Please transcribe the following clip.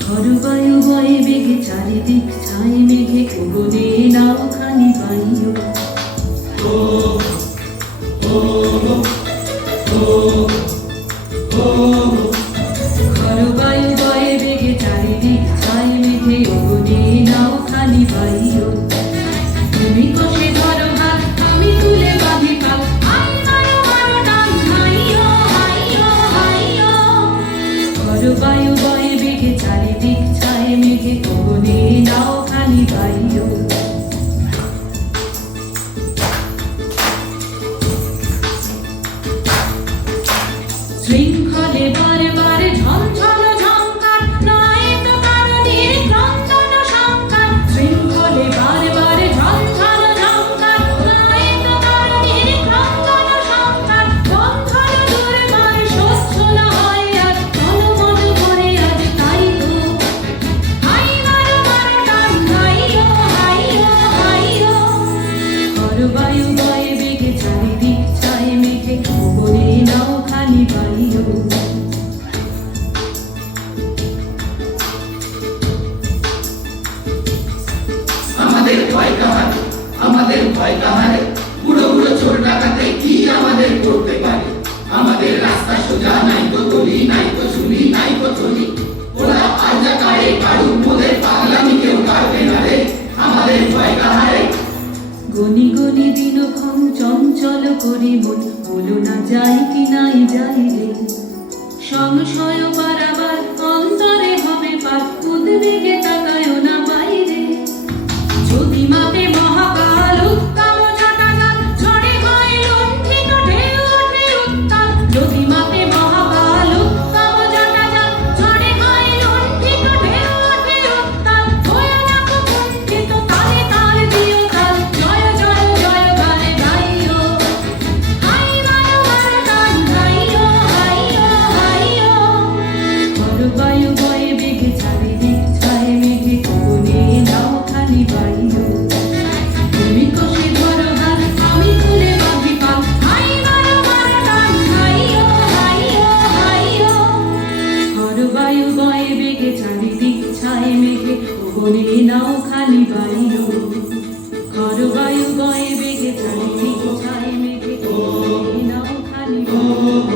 খরবায়ু বয়ে বেগে চারিদিক ছাই মেঘে গগনে নাও খানি বাইও। খরবায়ু বয়ে বেগে চারিদিক ছাই মেঘে গগনে নাও খানি বাইও। তুমি কষে ধরো হাত, আমি তুলে বাঁধি পাল, আই মারো মারো টান, হাইয়ো হাইয়ো হাইয়ো। খরবায়ু বয়ে বেগে চারিদিক ছাই মেঘে গগনে নাও খানি বাইও। শৃঙ্খলে বারে বারে ঝঞ্ঝল ঝঙ্কার, নয় তো কারো নির্ঘঞ্জন সংকার। শৃঙ্খলে বারে বারে ঝঞ্ঝল ঝঙ্কার, নয় তো কারো নির্ঘঞ্জন সংকার। বন্ধন দুর্বার সচ্ছল হয় আজ, জনমন ভরে আজ তাই তো। হাই মারো মারো টান, হাইয়ো হাইয়ো হাইয়ো। খরবায়ু বয়ে বেগে চারিদিক ছাই মেঘে গগনে নাও খানি বাইও। আমাদের ভয় কাহারে, আমাদের ভয় কাহারে, বুড়ো বুড়ো চোর ডাকাতে কি আমাদের করতে পারে? আমাদের রাস্তা সোজা, নাই তো গলি, নাই তো চুলি, নাই তো চলি। ওরা আজা কারে কারুর মোদের পাগলামি কেউ কাটবে না রে। আমাদের ভয় কাহারে। গনি গনি দিনক্ষণ চঞ্চল করি মন, বলো না যাই কি নাই যাই রে। সংশয় পারাবার অন্তরে হবে পার, উদ্বেগে তাকায়ও না বাইরে। যদি মাপে মহাকাল উত্তম জটাকাল, ঝড়ে হয় লুণ্ঠিত ঢেউ ওঠে উত্তাল। যদি মাপে মহাকাল উত্তম জটাকাল, ঝড়ে হয় লুণ্ঠিত ঢেউ ওঠে উত্তাল। ভয়ানক কুণ্ঠিত তালে তাল দিও তাল, জয় জয় জয় গানে গাইও। হাই মারো মারো টান, হাইয়ো হাইয়ো হাইয়ো। খরবায়ু বয়ে বেগে চারিদিক ছাই মেঘে গগনে নাও খানি বাইও। তুমি কষে ধরো হাত, আমি তুলে বাঁধি পাল, হাই মারো মারো টান, হাইয়ো হাইয়ো হাইয়ো। খরবায়ু বয়ে বেগে চারিদিক ছাই মেঘে গগনে নাও খানি বাইও। খরবায়ু বয়ে বেগে চারিদিক ছাই মেঘে গগনে নাও খানি বাইও।